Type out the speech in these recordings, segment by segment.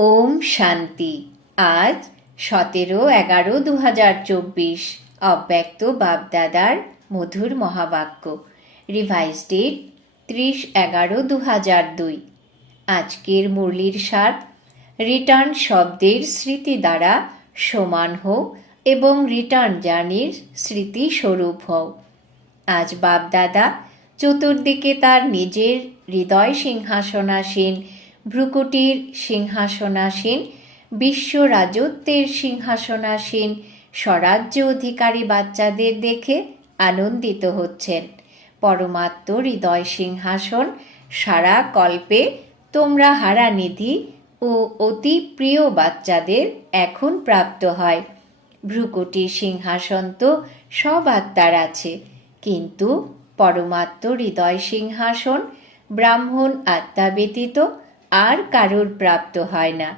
ওম শান্তি। আজ 17/11/2024 অব্যক্ত বাপদাদার মধুর মহাবাক্য। Revise date 30/11/2002। আজকের মুরলির সার, রিটার্ন শব্দের স্মৃতি দ্বারা সমান হও এবং রিটার্ন জার্নির স্মৃতি স্বরূপ হও। আজ বাপদাদা চতুর্দিকে তার নিজের হৃদয় সিংহাসনাসীন, ভ্রুকুটির সিংহাসনাসীন, বিশ্ব রাজত্বের সিংহাসনাসীন স্বরাজ্য অধিকারী বাচ্চাদের দেখে আনন্দিত হচ্ছেন। পরমাত্ম হৃদয় সিংহাসন সারা কল্পে তোমরা হারানিধি ও অতি প্রিয় বাচ্চাদের এখন প্রাপ্ত হয়। ভ্রুকুটির সিংহাসন তো সব আত্মার আছে, কিন্তু পরমাত্ম হৃদয় সিংহাসন ব্রাহ্মণ আত্মা ব্যতীত আর কারোর প্রাপ্ত হয় না।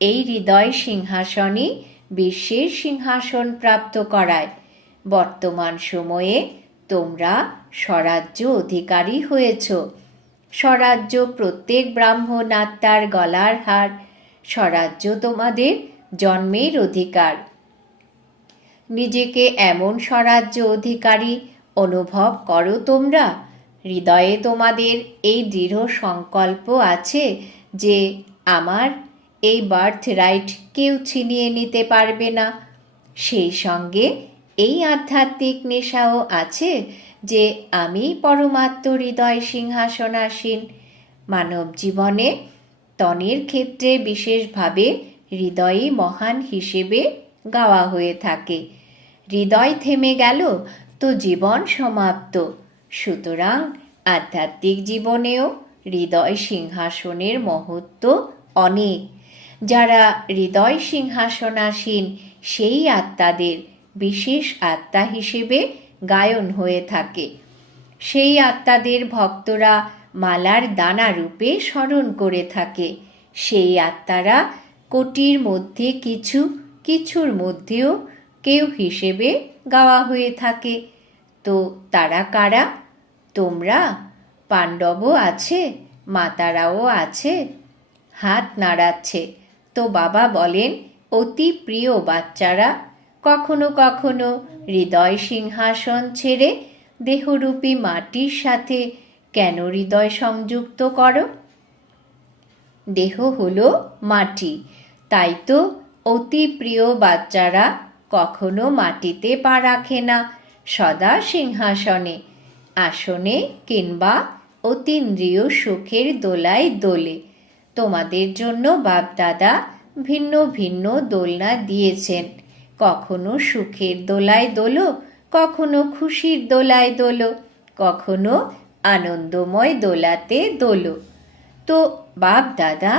এই হৃদয় সিংহাসনই বিশ্বের সিংহাসন প্রাপ্ত করায়। বর্তমান সময়ে তোমরা স্বরাজ্য অধিকারী হয়েছ। স্বরাজ্য প্রত্যেক ব্রাহ্মণ আত্মার গলার হার। স্বরাজ্য তোমাদের জন্মের অধিকার। নিজেকে এমন স্বরাজ্য অধিকারী অনুভব করো তোমরা। হৃদয়ে তোমাদের এই দৃঢ় সংকল্প আছে যে আমার এই বার্থ রাইট কেউ ছিনিয়ে নিতে পারবে না। সেই সঙ্গে এই আধ্যাত্মিক নেশাও আছে যে আমি পরমাত্ম হৃদয় সিংহাসনাসীন। মানব জীবনে তনের ক্ষেত্রে বিশেষভাবে হৃদয়ই মহান হিসেবে গাওয়া হয়ে থাকে। হৃদয় থেমে গেল তো জীবন সমাপ্ত। সুতরাং আধ্যাত্মিক জীবনেও হৃদয় সিংহাসনের মহত্ব অনেক। যারা হৃদয় সিংহাসনাসীন সেই আত্মাদের বিশেষ আত্মা হিসেবে গায়ন হয়ে থাকে। সেই আত্মাদের ভক্তরা মালার দানা রূপে স্মরণ করে থাকে। সেই আত্মারা কোটির মধ্যে কিছু, কিছুর মধ্যেও কেউ হিসেবে গাওয়া হয়ে থাকে। তো তারা কারা? তোমরা। পাণ্ডবও আছে, মাতারাও আছে। হাত নাড়াচ্ছে। তো বাবা বলেন, অতি প্রিয় বাচ্চারা, কখনো কখনো হৃদয় সিংহাসন ছেড়ে দেহরূপী মাটির সাথে কেন হৃদয় সংযুক্ত করো? দেহ হলো মাটি, তাই তো অতি প্রিয় বাচ্চারা কখনো মাটিতে পা রাখে না, সদা সিংহাসনে, আসনে কিংবা অতীন্দ্রিয় সুখের দোলায় দোলে। তোমাদের জন্য বাপদাদা ভিন্ন ভিন্ন দোলনা দিয়েছেন। কখনো সুখের দোলায় দোলো, কখনো খুশির দোলায় দোলো, কখনো আনন্দময় দোলাতে দোলো। তো বাপদাদা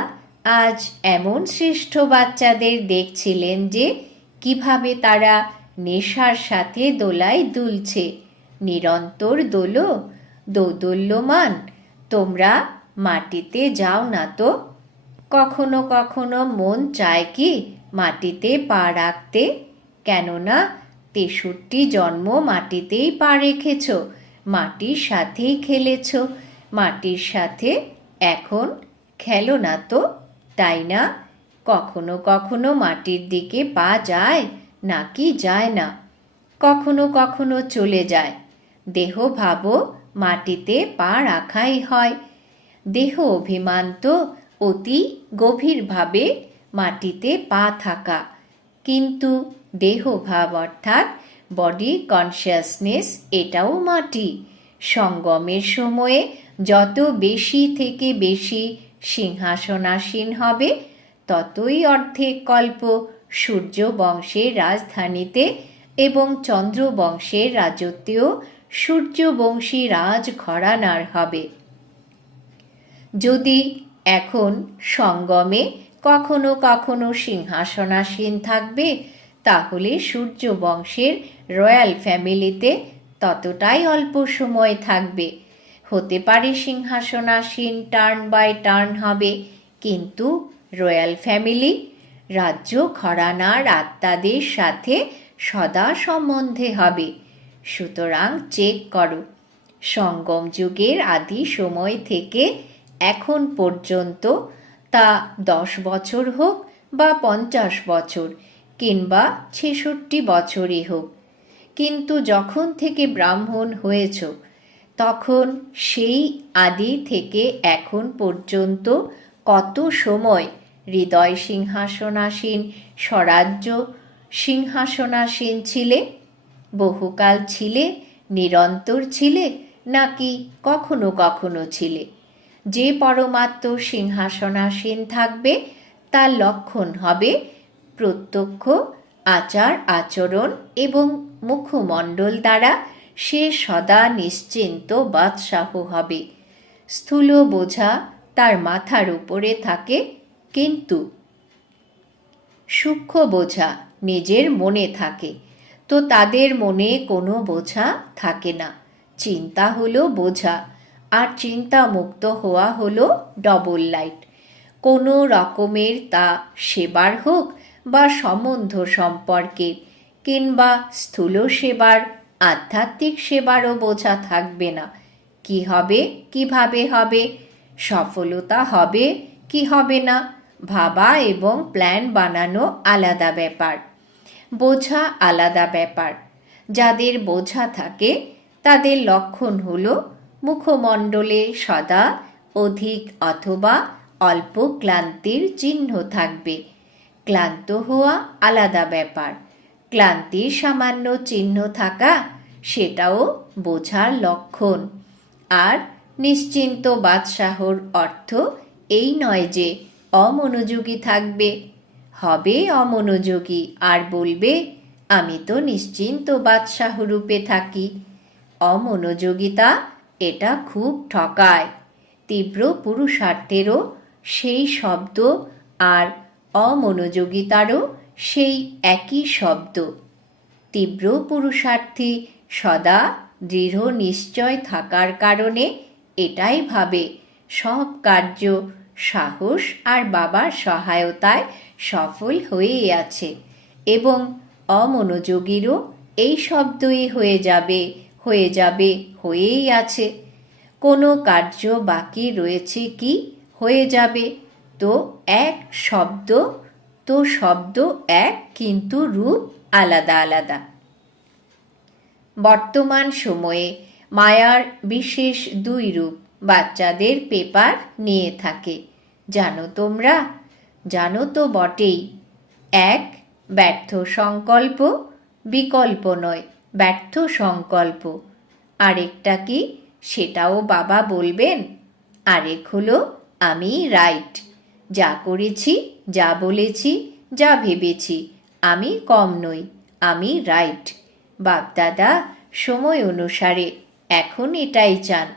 আজ এমন শ্রেষ্ঠ বাচ্চাদের দেখছিলেন যে কিভাবে তারা নেশার সাথে দোলায় দুলছে। নিরন্তর দোলো, দোদুল্যমান। তোমরা মাটিতে যাও না তো? কখনো কখনো মন চায় কি মাটিতে পা রাখতে? কেননা 63 জন্ম মাটিতেই পা রেখেছ, মাটির সাথেই খেলেছ, মাটির সাথে এখন খেলো না তো, তাই না? কখনো কখনো মাটির দিকে পা যায় নাকি যায় না? কখনো কখনো চলে যায়। দেহ ভাবো মাটিতে পা রাখাই হয়। দেহ অভিমান তো অতি গভীরভাবে মাটিতে পা থাকা, কিন্তু দেহ ভাব অর্থাৎ বডি কনসিয়াসনেস এটাও মাটি। সঙ্গমের সময়ে যত বেশি থেকে বেশি সিংহাসনাসীন হবে, ততই অর্ধেক কল্প সূর্য বংশের রাজধানীতে এবং চন্দ্র বংশের রাজত্বেও সূর্যবংশী রাজ ঘরানার হবে। যদি এখন সঙ্গমে কখনো কখনো সিংহাসনাসীন থাকবে, তাহলে সূর্য বংশের রয়্যাল ফ্যামিলিতে ততটাই অল্প সময় থাকবে। হতে পারে সিংহাসনাসীন টার্ন বাই টার্ন হবে, কিন্তু রয়্যাল ফ্যামিলি রাজ্য ঘরানার আত্মাদের সাথে সদা সম্বন্ধে হবে। সুতরাং চেক করো, সঙ্গম যুগের আদি সময় থেকে এখন পর্যন্ত তা 10 বছর হোক বা 50 বছর কিংবা 66 বছরই হোক। কিন্তু যখন থেকে ব্রাহ্মণ হয়েছ তখন সেই আদি থেকে এখন পর্যন্ত কত সময় হৃদয় সিংহাসনাসীন স্বরাজ্য সিংহাসনাসীন ছিলে? বহুকাল ছিলে, নিরন্তর ছিলে, নাকি কখনো কখনো ছিলে? যে পরমাত্ম সিংহাসনাসীন থাকবে তার লক্ষণ হবে প্রত্যক্ষ আচার আচরণ এবং মুখমণ্ডল দ্বারা সে সদা নিশ্চিন্ত বাদশাহ হবে। স্থূল বোঝা তার মাথার উপরে থাকে, কিন্তু সূক্ষ্ম বোঝা নিজের মনে থাকে। তো তাদের মনে কোনো বোঝা থাকে না। চিন্তা হলো বোঝা, আর চিন্তা মুক্ত হওয়া হলো ডবল লাইট। কোনো রকমের তা সেবার হোক বা সম্বন্ধ সম্পর্কের কিংবা স্থূল সেবার আধ্যাত্মিক সেবারও বোঝা থাকবে না। কি হবে, কিভাবে হবে, সফলতা হবে কি হবে না, ভাবা এবং প্ল্যান বানানো আলাদা ব্যাপার, বোঝা আলাদা ব্যাপার। যাদের বোঝা থাকে তাদের লক্ষণ হলো মুখমণ্ডলে সদা অধিক অথবা অল্প ক্লান্তির চিহ্ন থাকবে। ক্লান্ত হওয়া আলাদা ব্যাপার, ক্লান্তির সামান্য চিহ্ন থাকা সেটাও বোঝার লক্ষণ। আর নিশ্চিন্ত বাদশাহর অর্থ এই নয় যে অমনোযোগী থাকবে, হবে অমনোযোগী আর বলবে আমি তো নিশ্চিন্ত বাদশাহ রূপে থাকি। অমনোযোগিতা এটা খুব ঠকায়। তীব্র পুরুষার্থেরও সেই শব্দ আর অমনোযোগিতারও সেই একই শব্দ। তীব্র পুরুষার্থী সদা দৃঢ় নিশ্চয় থাকার কারণে এটাই ভাবে সব কার্য সাহস আর বাবার সহায়তায় সফল হয়েই আছে, এবং অমনোযোগীরও এই শব্দই হয়ে যাবে হয়েই আছে। কোনো কার্য বাকি রয়েছে কি, হয়ে যাবে। তো এক শব্দ, তো শব্দ এক কিন্তু রূপ আলাদা আলাদা। বর্তমান সময়ে মায়ার বিশেষ 2 রূপ বাচ্চাদের পেপার নিয়ে থাকে। জানো তোমরা? জানো তো বটেই। এক, ব্যর্থ সংকল্প, বিকল্প নয় ব্যর্থ সংকল্প। আরেকটা কি, সেটাও বাবা বলবেন। আরেক হলো আমি রাইট, যা করেছি, যা বলেছি, যা ভেবেছি, আমি কম নই, আমি রাইট। বাপদাদা সময় অনুসারে এখন এটাই চান।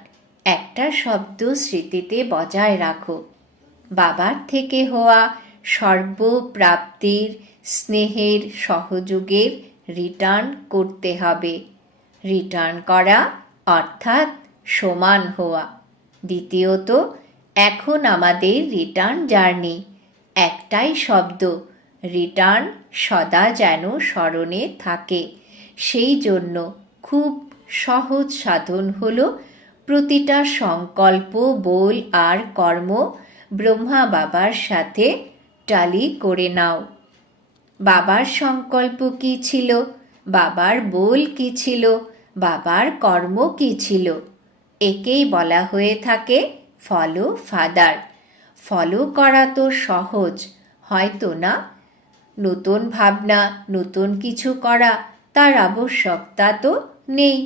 একটা শব্দ স্মৃতিতে বজায় রাখো, বাবার থেকে হওয়া সর্বপ্রাপ্তির স্নেহের সহযোগের রিটার্ন করতে হবে। রিটার্ন করা অর্থাৎ সমান হওয়া। দ্বিতীয়ত, এখন আমাদের রিটার্ন জার্নি, একটাই শব্দ রিটার্ন সদা যেন স্মরণে থাকে। সেই জন্য খুব সহজ সাধন হলো প্রতিটা সংকল্প, বল আর কর্ম ব্রহ্মা বাবার সাথে টালি করে নাও। বাবার সংকল্প কি ছিল, বাবার বল কি ছিল, বাবার কর্ম কি ছিল, একেই বলা হয়ে থাকে ফলো ফাদার। ফলো করা তো সহজ, হয়তো না? নতুন ভাবনা, নতুন কিছু করা তার আবশ্যকতা তো নেই।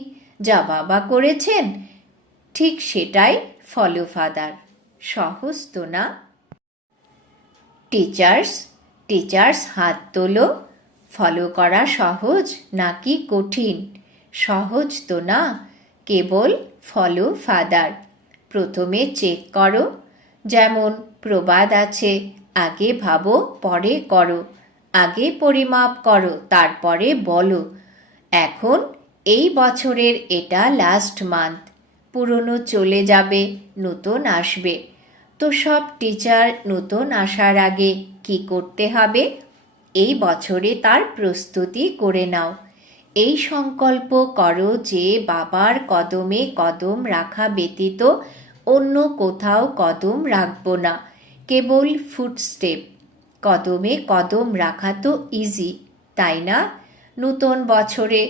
যা বাবা করেছেন ঠিক সেটাই ফলো ফাদার। সহজ তো না? টিচার্স হাত তোলো। ফলো করা সহজ নাকি কঠিন? সহজ তো না, কেবল ফলো ফাদার। প্রথমে চেক করো, যেমন প্রবাদ আছে, আগে ভাবো পরে করো, আগে পরিমাপ করো তারপরে বলো। এখন এই বছরের এটা লাস্ট মান্থ, পুরনো চলে যাবে, নতুন আসবে। তো সব টিচার নতুন আসার আগে কি করতে হবে? এই বছরে তার প্রস্তুতি করে নাও। এই সংকল্প করো যে বাবার কদমে কদম রাখা ব্যতীত অন্য কোথাও কদম রাখবো না। কেবল ফুটস্টেপ। কদমে কদম রাখা তো ইজি, তাই না? নূতন বছরে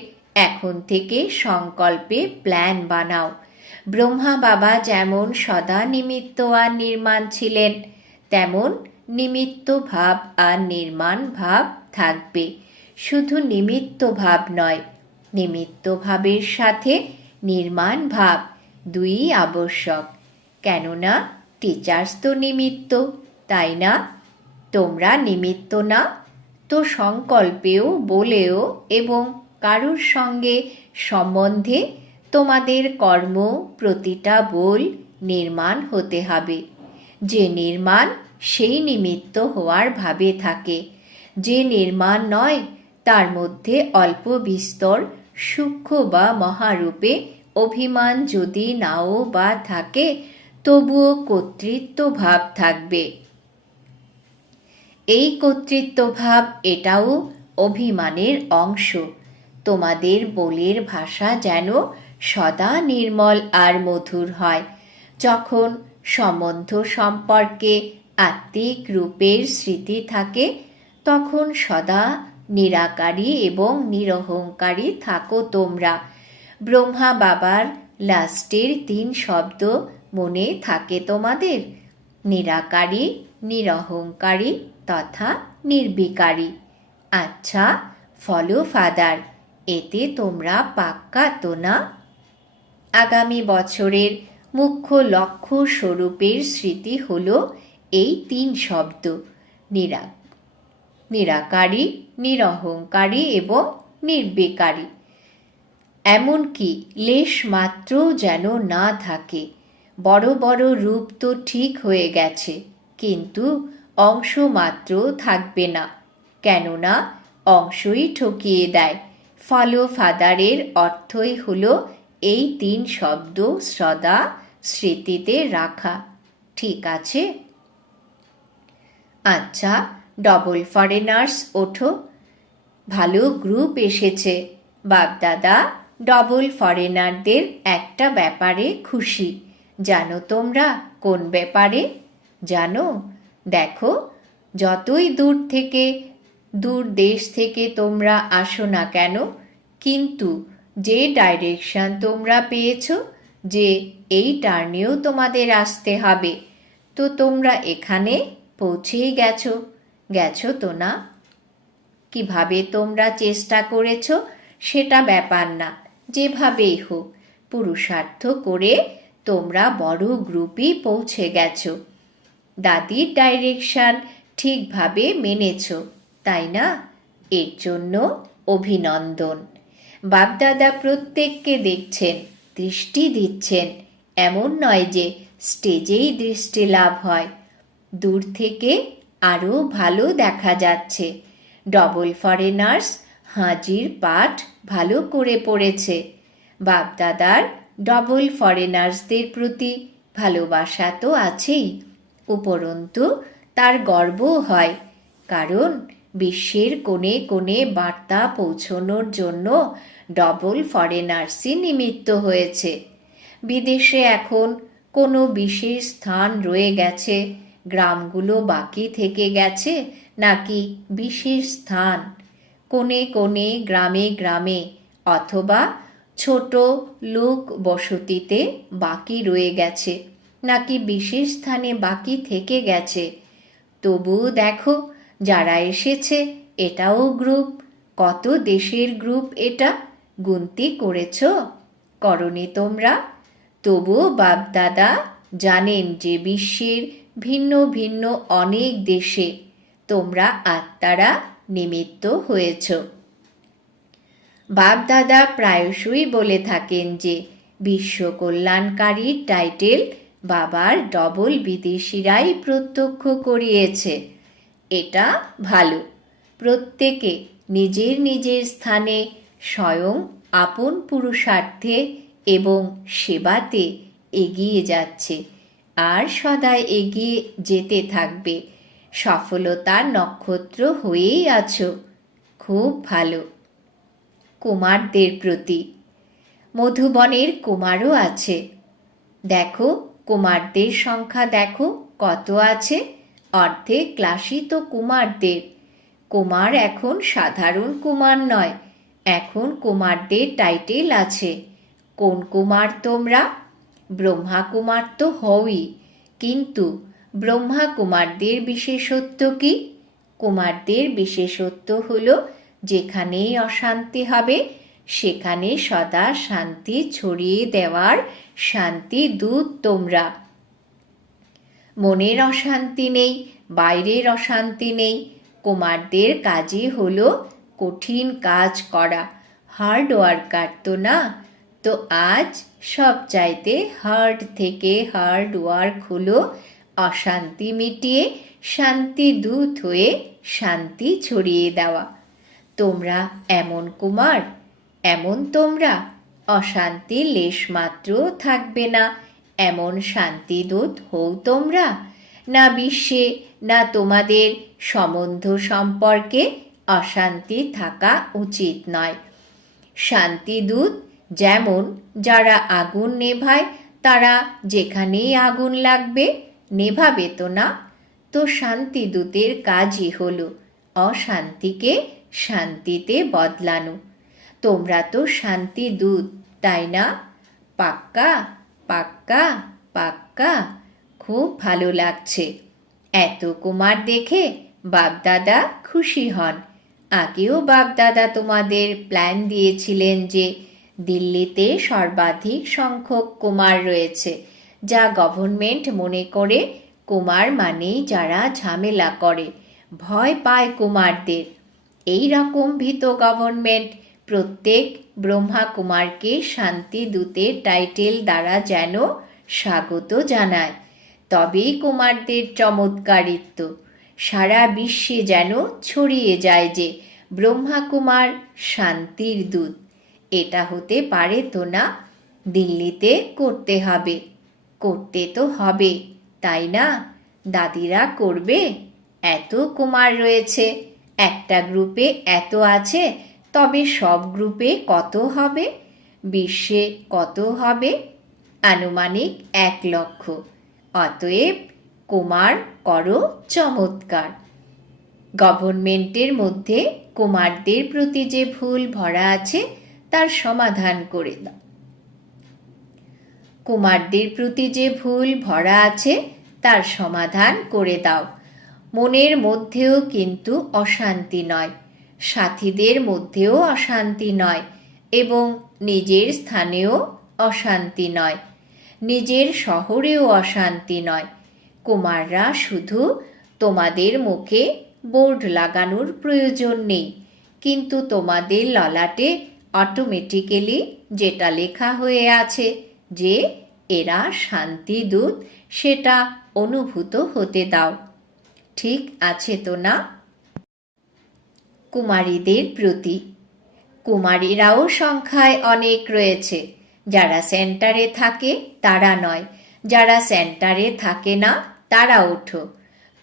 এখন থেকে সংকল্পে প্ল্যান বানাও। ব্রহ্মা বাবা যেমন সদা নিমিত্ত আর নির্মাণ ছিলেন, তেমন নিমিত্ত ভাব আর নির্মাণ ভাব থাকবে। শুধু নিমিত্ত ভাব নয়, নিমিত্ত ভাবের সাথে নির্মাণ ভাব দুই আবশ্যক। কেননা টিচার্স তো নিমিত্ত, তাই না? তোমরা নিমিত্ত না তো সংকল্পেও বলেও এবং কারুর সঙ্গে সম্বন্ধে তোমাদের কর্ম প্রতিটা বল নির্মাণ হতে হবে। যে নির্মাণ সেই নিমিত্ত হওয়ার ভাবে থাকে, যে নির্মাণ নয় তার মধ্যে অল্প বিস্তর সূক্ষ্ম বা মহারূপে অভিমান যদি নাও বা থাকে, তবুও কর্তৃত্ব ভাব থাকবে। এই কর্তৃত্ব ভাব এটাও অভিমানের অংশ। তোমাদের বলের ভাষা যেন সদা নির্মল আর মধুর হয়। যখন সম্বন্ধ সম্পর্কে আত্মিক রূপের স্মৃতি থাকে, তখন সদা নিরাকারী এবং নিরহংকারী থাকো তোমরা। ব্রহ্মা বাবার লাস্টের 3 শব্দ মনে থাকে তোমাদের? নিরাকারী, নিরহংকারী তথা নির্বিকারী। আচ্ছা, ফলো ফাদার, এতে তোমরা পাক্কা তো না? আগামী বছরের মুখ্য লক্ষ্য স্বরূপের স্মৃতি হল এই 3 শব্দ, নিরাকারী, নিরহংকারী এবং নির্বিকারী। এমনকি লেশ মাত্র যেন না থাকে। বড় বড় রূপ তো ঠিক হয়ে গেছে, কিন্তু অংশ মাত্র থাকবে না। কেননা অংশই ঠকিয়ে দেয়। ফলো ফাদারের অর্থই হলো এই 3 শব্দ সদা স্মৃতিতে রাখা। ঠিক আছে? আচ্ছা, ডবল ফরেনার্স ওঠো। ভালো গ্রুপ এসেছে। বাপদাদা ডবল ফরেনারদের একটা ব্যাপারে খুশি। জানো তোমরা কোন ব্যাপারে? জানো? দেখো, যতই দূর দেশ থেকে তোমরা আসো না কেন, কিন্তু যে ডাইরেকশন তোমরা পেয়েছ যে এই টার্নেও তোমাদের আসতে হবে, তো তোমরা এখানে পৌঁছেই গেছো তো না? কিভাবে তোমরা চেষ্টা করেছ সেটা ব্যাপার না, যেভাবেই হোক পুরুষার্থ করে তোমরা বড় গ্রুপই পৌঁছে গেছো। দাদির ডাইরেকশন ঠিকভাবে মেনেছ, তাই না? এর জন্য অভিনন্দন। বাপদাদা প্রত্যেককে দেখছেন, দৃষ্টি দিচ্ছেন। এমন নয় যে স্টেজেই দৃষ্টি লাভ হয়, দূর থেকে আরও ভালো দেখা যাচ্ছে। ডবল ফরেনার্স হাজির পাঠ ভালো করে পড়েছে। বাপদাদার ডবল ফরেনার্সদের প্রতি ভালোবাসা তো আছেই, উপরন্তু তার গর্বও হয়, কারণ বিশ্বের কোণে কোণে বার্তা পৌঁছনোর জন্য ডবল ফরেনার্সই নিমিত্ত হয়েছে। বিদেশে এখন কোনো বিশেষ স্থান রয়ে গেছে, গ্রামগুলো বাকি থেকে গেছে, নাকি বিশেষ স্থান কোণে কোণে গ্রামে গ্রামে অথবা ছোট লোক বসতিতে বাকি রয়ে গেছে, নাকি বিশেষ স্থানে বাকি থেকে গেছে? তবু দেখো, যারা এসেছে এটাও গ্রুপ। কত দেশের গ্রুপ এটা গুনতি করেছ? করনি তোমরা? তবুও বাপদাদা জানেন যে বিশ্বের ভিন্ন ভিন্ন অনেক দেশে তোমরা আত্মারা নিমিত্ত হয়েছ। বাপদাদা প্রায়শই বলে থাকেন যে বিশ্ব কল্যাণকারীর টাইটেল বাবার ডবল বিদেশিরাই প্রত্যক্ষ করিয়েছে। এটা ভালো। প্রত্যেকে নিজের নিজের স্থানে স্বয়ং আপন পুরুষার্থে এবং সেবাতে এগিয়ে যাচ্ছে আর সদাই এগিয়ে যেতে থাকবে। সফলতার নক্ষত্র হয়েই আছো। খুব ভালো। কুমারদের প্রতি, মধুবনের কুমারও আছে। দেখো, কুমারদের সংখ্যা দেখো কত আছে। অর্ধেক ক্লাসই তো কুমারদের। কুমার এখন সাধারণ কুমার নয়, এখন কুমারদের টাইটেল আছে। কোন কুমার তোমরা? ব্রহ্মা কুমার তো হওই, কিন্তু ব্রহ্মা কুমারদের বিশেষত্ব কি? কুমারদের বিশেষত্ব হলো যেখানেই অশান্তি হবে সেখানে সদা শান্তি ছড়িয়ে দেওয়ার শান্তি দূত তোমরা। মনের অশান্তি নেই, বাইরের অশান্তি নেই। কুমারদের কাজই হলো কঠিন কাজ করা, হার্ড ওয়ার্কার তো না? তো আজ সব চাইতে হার্ড থেকে হার্ড ওয়ার্ক হলো অশান্তি মিটিয়ে শান্তি দূত হয়ে শান্তি ছড়িয়ে দেওয়া। তোমরা এমন কুমার, এমন তোমরা, অশান্তি লেশমাত্র থাকবে না এমন শান্তিদূত হও তোমরা। না বিশ্বে না তোমাদের সম্বন্ধ সম্পর্কে অশান্তি থাকা উচিত নয়। শান্তিদূত যেমন যারা আগুন নেভায় তারা যেখানেই আগুন লাগবে নেভাবে তো না? তো শান্তিদূতের কাজই হলো অশান্তিকে শান্তিতে বদলানো। তোমরা তো শান্তিদূত, তাই না? পাক্কা পাক্কা পাক্কা। খুব ভালো লাগছে। এত কুমার দেখে বাপদাদা খুশি হন। আগেও বাপদাদা তোমাদের প্ল্যান দিয়েছিলেন যে দিল্লিতে সর্বাধিক সংখ্যক কুমার রয়েছে, যা গভর্নমেন্ট মনে করে কুমার মানেই যারা ঝামেলা করে, ভয় পায় কুমারদের। এই রকম ভীত গভর্নমেন্ট প্রত্যেক ব্রহ্মা কুমারকে শান্তিদূতের টাইটেল দ্বারা যেন স্বাগত জানায়। তবেই কুমারদের চমৎকারিত্ব সারা বিশ্বে যেন ছড়িয়ে যায় যে ব্রহ্মা কুমার শান্তির দূত। এটা হতে পারে তো না? দিল্লিতে করতে হবে, করতে তো হবে, তাই না? দাদিরা করবে। এত কুমার রয়েছে, একটা গ্রুপে এত আছে, তবে সব গ্রুপে কত হবে? বিশ্বে কত হবে? আনুমানিক 1,00,000। অতএব কুমার করো চমৎকার। গভর্নমেন্টের মধ্যে কুমারদের প্রতি যে ভুল ভরা আছে তার সমাধান করে দাও। কুমারদের প্রতি যে ভুল ভরা আছে তার সমাধান করে দাও। মনের মধ্যেও কিন্তু অশান্তি নয়, সাথীদের মধ্যেও অশান্তি নয়, এবং নিজের স্থানেও অশান্তি নয়, নিজের শহরেও অশান্তি নয়। কুমাররা শুধু তোমাদের মুখে বোর্ড লাগানোর প্রয়োজন নেই, কিন্তু তোমাদের ললাটে অটোমেটিক্যালি যেটা লেখা হয়ে আছে যে এরা শান্তিদূত, সেটা অনুভূত হতে দাও। ঠিক আছে তো না? কুমারীদের প্রতি। কুমারীরাও সংখ্যায় অনেক রয়েছে। যারা সেন্টারে থাকে তারা নয়, যারা সেন্টারে থাকে না তারা ওঠো।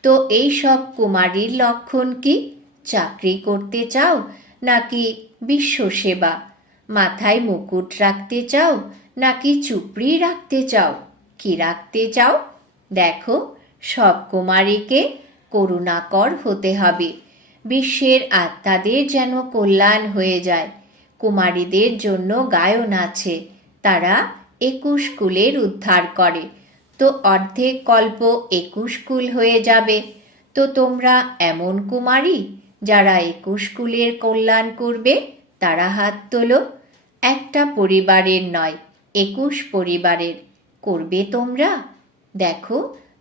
তো এই সব কুমারীর লক্ষণ কি? চাকরি করতে চাও নাকি বিশ্বসেবা? মাথায় মুকুট রাখতে চাও নাকি চুপড়ি রাখতে চাও? কি রাখতে চাও? দেখো, সব কুমারীকে করুণাকর হতে হবে। বিশ্বের আত্মাদের যেন কল্যাণ হয়ে যায়। কুমারীদের জন্য গায়ন আছে, তারা 21 কুলের উদ্ধার করে। তো অর্ধেক কল্প 21 কুল হয়ে যাবে। তো তোমরা এমন কুমারী যারা 21 কুলের কল্যাণ করবে, তারা হাত তোলো। একটা পরিবারের নয়, 21 পরিবারের করবে তোমরা। দেখো,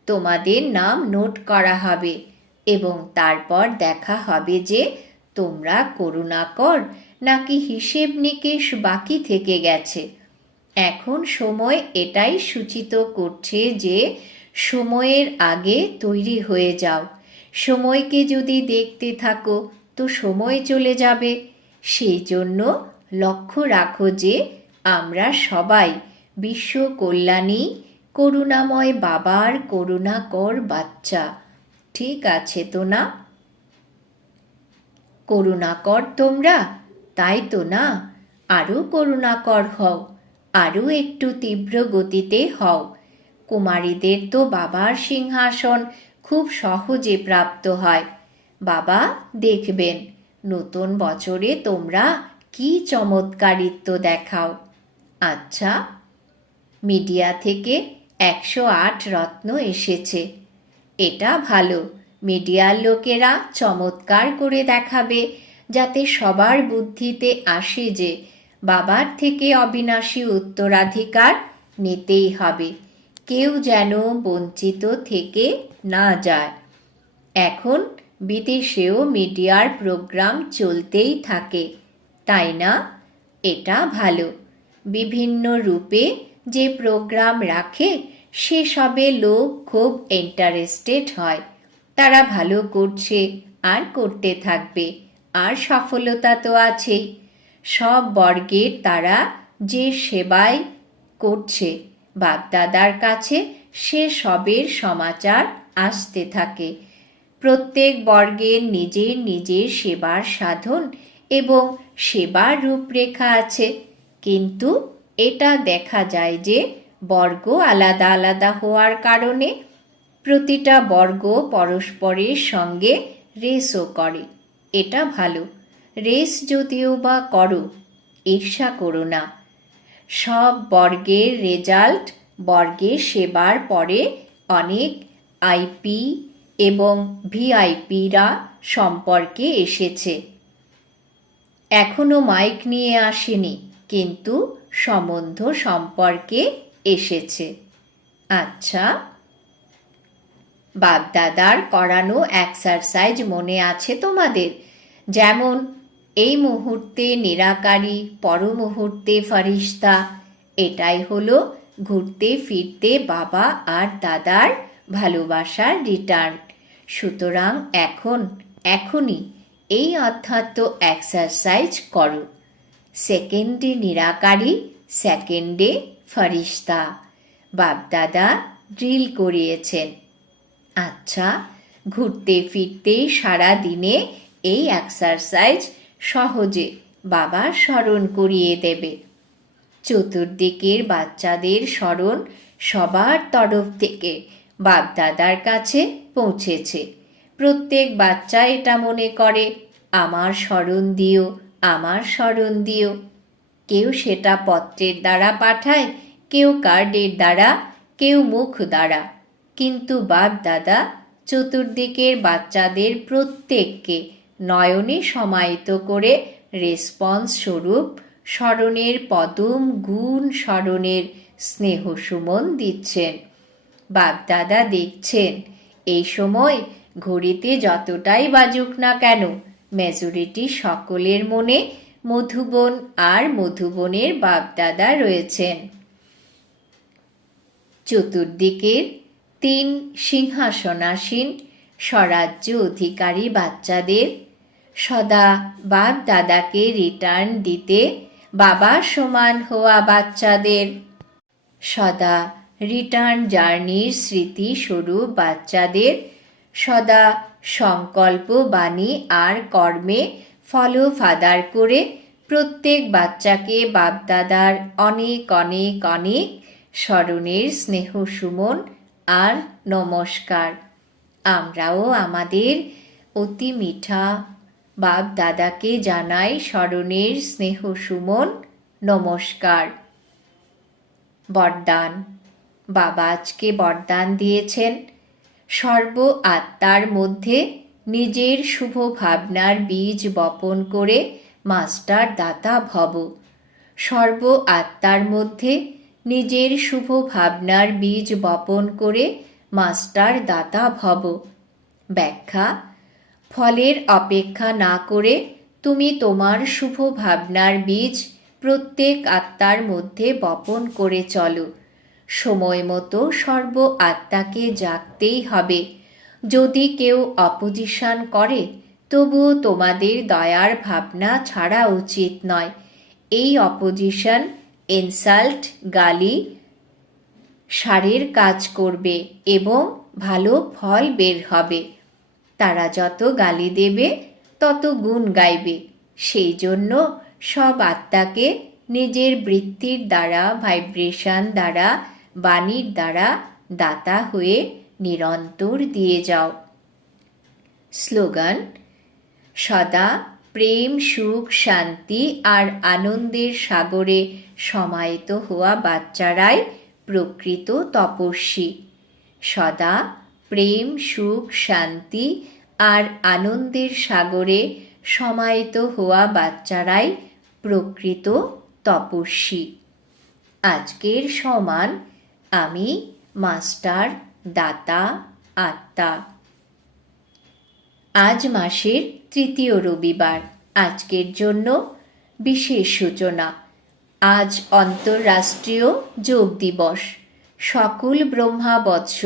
তোমাদের নাম নোট করা হবে এবং তারপর দেখা হবে যে তোমরা করুণাকর নাকি হিসেব নিকেশ বাকি থেকে গেছে। এখন সময় এটাই সূচিত করছে যে সময়ের আগে তৈরি হয়ে যাও। সময়কে যদি দেখতে থাকো তো সময় চলে যাবে। সেই জন্য লক্ষ্য রাখো যে আমরা সবাই বিশ্ব কল্যাণী করুণাময় বাবার করুণাকর বাচ্চা। ঠিক আছে তো না? করুণাকর তোমরা, তাই তো না? আরও করুণাকর হও, আরও একটু তীব্র গতিতে হও। কুমারীদের তো বাবার সিংহাসন খুব সহজে প্রাপ্ত হয়। বাবা দেখবেন নতুন বছরে তোমরা কি চমৎকারিত্ব দেখাও। আচ্ছা, মিডিয়া থেকে 108 রত্ন এসেছে। এটা ভালো, মিডিয়ার লোকেরা চমৎকার করে দেখাবে যাতে সবার বুদ্ধিতে আসে যে বাবার থেকে অবিনাশী উত্তরাধিকার নিতেই হবে, কেউ যেন বঞ্চিত থেকে না যায়। এখন বিদেশেও মিডিয়ার প্রোগ্রাম চলতেই থাকে, তাই না? এটা ভালো। বিভিন্ন রূপে যে প্রোগ্রাম রাখে সেসবে লোক খুব ইন্টারেস্টেড হয়। তারা ভালো করছে আর করতে থাকবে, আর সফলতা তো আছেই। সব বর্গের তারা যে সেবায় করছে বাপদাদার কাছে সে সবের সমাচার আসতে থাকে। প্রত্যেক বর্গের নিজের নিজের সেবার সাধন এবং সেবার রূপরেখা আছে, কিন্তু এটা দেখা যায় যে বর্গ আলাদা আলাদা হওয়ার কারণে প্রতিটা বর্গ পরস্পরের সঙ্গে রেসও করে। এটা ভালো। রেস যদিও বা করো, ঈর্ষা করো না। সব বর্গের রেজাল্ট বর্গের সেবার পরে অনেক আইপি এবং ভিআইপিরা সম্পর্কে এসেছে। এখনো মাইক নিয়ে আসেনি, কিন্তু সম্বন্ধ সম্পর্কে এসেছে। আচ্ছা, বাপদাদার করানো এক্সারসাইজ মনে আছে তোমাদের? যেমন এই মুহূর্তে নিরাকারী, পর মুহূর্তে ফরিস্তা। এটাই হলো ঘুরতে ফিরতে বাবা আর দাদার ভালোবাসার রিটার্ন। সুতরাং এখনই এই অধ্যাত্ম এক্সারসাইজ করো। সেকেন্ডে নিরাকারী, সেকেন্ডে ফরিস্তা। বাপদাদা ড্রিল করিয়েছেন। আচ্ছা, ঘুরতে ফিরতে সারা দিনে এই এক্সারসাইজ সহজে বাবা স্মরণ করিয়ে দেবে। চতুর্দিকের বাচ্চাদের স্মরণ সবার তরফ থেকে বাপদাদার কাছে পৌঁছেছে। প্রত্যেক বাচ্চা এটা মনে করে, আমার স্মরণ দিও, আমার স্মরণ দিও। কেউ সেটা পত্রের দ্বারা পাঠায়, কেউ কার্ডের দ্বারা, কেউ মুখ দ্বারা, কিন্তু বাপদাদা চতুর্দিকের বাচ্চাদের প্রত্যেককে নয়নে সমাহিত করে রেসপন্স স্বরূপ স্মরণের পদম গুণ স্মরণের স্নেহ সুমন দিচ্ছেন। বাপদাদা দেখছেন এই সময় ঘড়িতে যতটাই বাজুক না কেন, মেজরিটি সকলের মনে মধুবন আর মধুবনের বাপদাদা রয়েছেন। চতুর্দিকের 3 সিংহাসনাসীন স্বরাজ্য অধিকারী বাচ্চাদের সদা বাপ দাদাকে রিটার্ন দিতে, বাবা সমান হওয়া বাচ্চাদের সদা রিটার্ন জার্নির স্মৃতি স্বরূপ বাচ্চাদের সদা সংকল্প বাণী আর কর্মে ফলো ফাদার করে প্রত্যেক বাচ্চাকে বাপদাদার অনেক অনেক অনেক স্মরণের স্নেহ সুমন আর নমস্কার। আমরাও আমাদের অতি মিঠা বাপ দাদাকে জানাই স্মরণের স্নেহ সুমন নমস্কার। বরদান। বাবা আজকে বরদান দিয়েছেন, সর্ব আত্মার মধ্যে নিজের শুভ ভাবনার বীজ বপন করে মাস্টার দাতা ভব। সর্ব আত্মার মধ্যে নিজের শুভ ভাবনার বীজ বপন করে মাস্টার দাতা ভব। ব্যাখ্যা: ফলের অপেক্ষা না করে তুমি তোমার শুভ ভাবনার বীজ প্রত্যেক আত্মার মধ্যে বপন করে চলো। সময় মতো সর্ব আত্মাকে জাগতেই হবে। যদি কেউ অপোজিশন করে তবুও তোমাদের দয়ার ভাবনা ছাড়া উচিত নয়। এই অপোজিশন ইনসাল্ট, গালি, সারের কাজ করবে এবং ভালো ফল বের হবে। তারা যত গালি দেবে তত গুণ গাইবে। সেই জন্য সব আত্মাকে নিজের বৃত্তির দ্বারা, ভাইব্রেশন দ্বারা, বাণীর দ্বারা দাতা হয়ে নিরন্তর দিয়ে যাও। স্লোগান: সদা প্রেম, সুখ, শান্তি আর আনন্দের সাগরে সমাহিত হওয়া বাচ্চারাই প্রকৃত তপস্বী। সদা প্রেম, সুখ, শান্তি আর আনন্দের সাগরে সমাহিত হওয়া বাচ্চারাই প্রকৃত তপস্বী। আজকের সমান আমি মাস্টার, দাতা, আত্মা। আজ মাসের তৃতীয় রবিবার। আজকের জন্য বিশেষ সূচনা। আজ অন্তর্রাষ্ট্রীয় যোগ দিবস। সকল ব্রহ্মা বৎস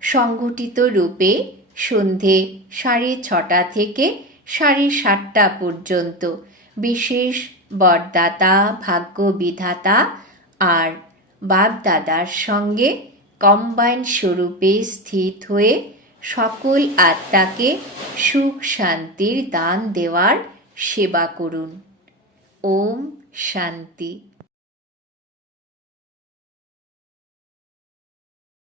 সংগঠিত রূপে সন্ধে 6:30 থেকে 7:30 পর্যন্ত বিশেষ বরদাতা, ভাগ্য বিধাতা আর বাপ-দাদার সঙ্গে কম্বাইন স্বরূপে স্থিত হয়ে সকল আত্মাকে সুখ শান্তির দান দেওয়ার সেবা করুন। ওম শান্তি।